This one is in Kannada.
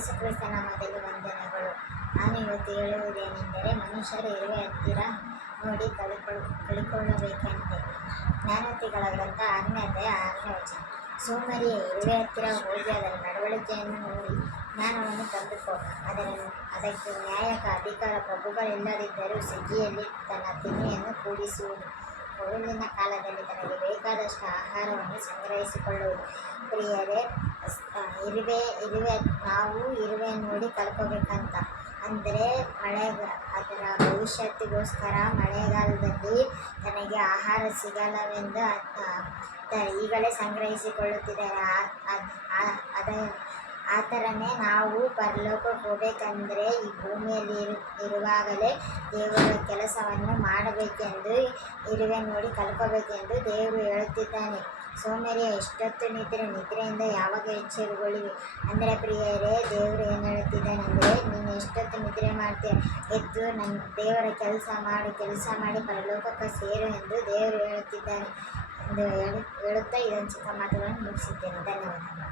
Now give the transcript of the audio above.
ಯೇಸು ಕ್ರಿಸ್ತ ನಾಮದಲ್ಲಿ ವಂದನೆಗಳು. ನಾನು ಇವತ್ತು ಹೇಳುವುದೇನೆಂದರೆ, ಮನುಷ್ಯರು ಇರುವೆ ಹತ್ತಿರ ನೋಡಿ ಕಲಿಕೊಳ್ಳಬೇಕಂತೆ. ಜ್ಞಾನೋಕ್ತಿಗಳ ಗ್ರಂಥ 6ನೇ ಅಧ್ಯಾಯ 6ನೇ ವಚನ. ಸೋಮಾರಿಯೇ, ಇರುವೆ ಹತ್ತಿರ ಹೋಗಿ ಅದರ ನಡವಳಿಕೆಯನ್ನು ನೋಡಿ ಜ್ಞಾನವನ್ನು ತಂದುಕೋ. ಅದಕ್ಕೆ ನ್ಯಾಯಕ ಅಧಿಕಾರ ಪ್ರಭುಗಳಿಲ್ಲದಿದ್ದರೂ ಸುಗ್ಗಿಯಲ್ಲಿ ತನ್ನ ತಿನ್ನಿಯನ್ನು ಕೂಡಿಸುವುದು, ಕೊಯ್ಲಿನ ಕಾಲದಲ್ಲಿ ತನಗೆ ಬೇಕಾದಷ್ಟು ಆಹಾರವನ್ನು ಸಂಗ್ರಹಿಸಿಕೊಳ್ಳುವುದು. ಪ್ರಿಯರೇ, ನಾವು ಇರುವೆ ನೋಡಿ ಕಲ್ಕೋಬೇಕಂತ ಅಂದರೆ ಅದರ ಭವಿಷ್ಯತ್ತಿಗೋಸ್ಕರ ಮಳೆಗಾಲದಲ್ಲಿ ತನಗೆ ಆಹಾರ ಸಿಗಲ್ಲವೆಂದು ಈಗಲೇ ಸಂಗ್ರಹಿಸಿಕೊಳ್ಳುತ್ತಿದ್ದಾರೆ. ಆ ಥರನೇ ನಾವು ಪರಲೋಕಕ್ಕೆ ಹೋಗಬೇಕಂದ್ರೆ ಈ ಭೂಮಿಯಲ್ಲಿ ಇರುವಾಗಲೇ ದೇವರ ಕೆಲಸವನ್ನು ಮಾಡಬೇಕೆಂದು, ಇರುವೆ ನೋಡಿ ಕಲ್ಕೋಬೇಕೆಂದು ದೇವರು ಹೇಳುತ್ತಿದ್ದಾನೆ. ಸೋಮಾರಿಯ, ಎಷ್ಟೊತ್ತು ನಿದ್ರೆಯಿಂದ ಯಾವಾಗ ಎಚ್ಚರಗೊಳ್ಳುವಿ? ಅಂದರೆ ಪ್ರಿಯರೇ, ದೇವರು ಏನು ಹೇಳುತ್ತಿದ್ದಾನೆಂದರೆ, ನೀನು ಎಷ್ಟೊತ್ತು ನಿದ್ರೆ ಮಾಡ್ತೀಯ, ಎದ್ದು ದೇವರ ಕೆಲಸ ಮಾಡಿ ಪರಲೋಕಕ್ಕೆ ಸೇರು ಎಂದು ದೇವರು ಹೇಳುತ್ತಿದ್ದಾನೆ ಎಂದು ಹೇಳುತ್ತಾ ಇದನ್ನು ಚಿಕ್ಕ ಮಾತುಗಳನ್ನು ಮುಗಿಸಿದ್ದೇನೆ. ಧನ್ಯವಾದಗಳು.